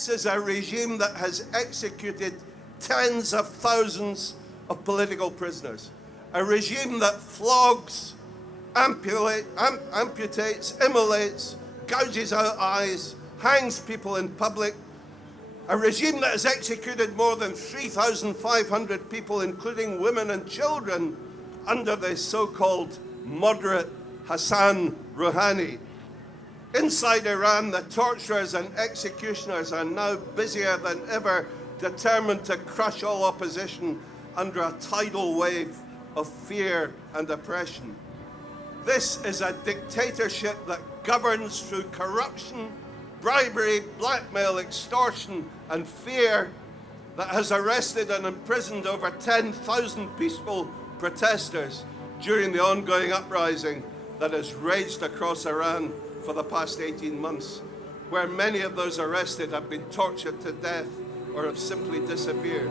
This is a regime that has executed tens of thousands of political prisoners. A regime that flogs, amputates, immolates, gouges out eyes, hangs people in public. A regime that has executed more than 3,500 people, including women and children, under the so-called moderate Hassan Rouhani. Inside Iran, the torturers and executioners are now busier than ever, determined to crush all opposition under a tidal wave of fear and oppression. This is a dictatorship that governs through corruption, bribery, blackmail, extortion, and fear, that has arrested and imprisoned over 10,000 peaceful protesters during the ongoing uprising that has raged across Iran for the past 18 months, where many of those arrested have been tortured to death or have simply disappeared.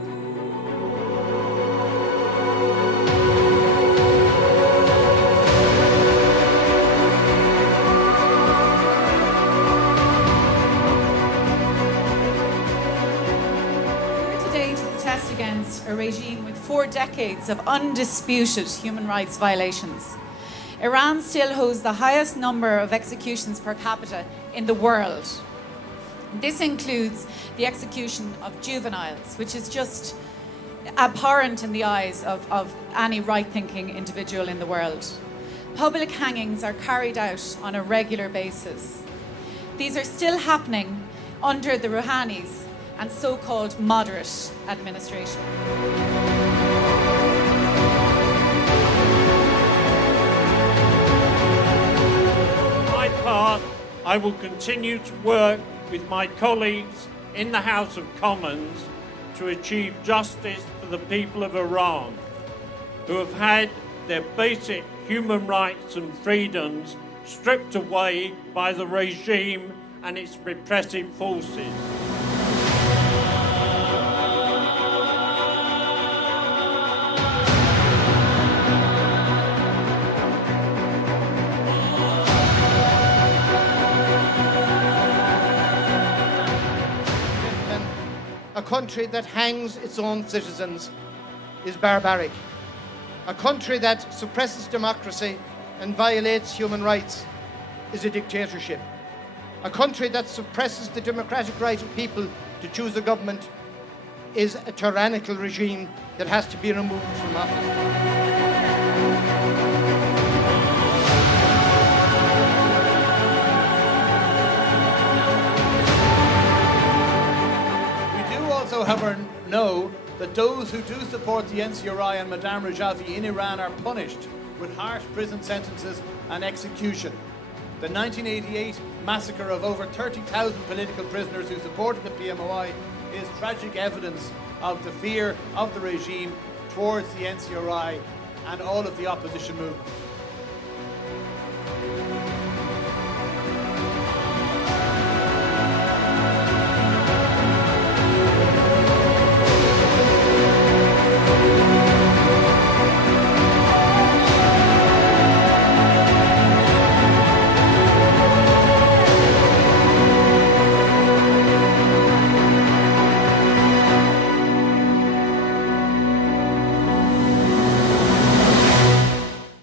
Against a regime with 4 decades of undisputed human rights violations. Iran still holds the highest number of executions per capita in the world. This includes the execution of juveniles, which is just abhorrent in the eyes of any right-thinking individual in the world. Public hangings are carried out on a regular basis. These are still happening under the Rouhanis and so-called moderate administration. For my part, I will continue to work with my colleagues in the House of Commons to achieve justice for the people of Iran, who have had their basic human rights and freedoms stripped away by the regime and its repressive forces. A country that hangs its own citizens is barbaric. A country that suppresses democracy and violates human rights is a dictatorship. A country that suppresses the democratic right of people to choose a government is a tyrannical regime that has to be removed from office. However, know that those who do support the NCRI and Madame Rajavi in Iran are punished with harsh prison sentences and execution. The 1988 massacre of over 30,000 political prisoners who supported the PMOI is tragic evidence of the fear of the regime towards the NCRI and all of the opposition movement.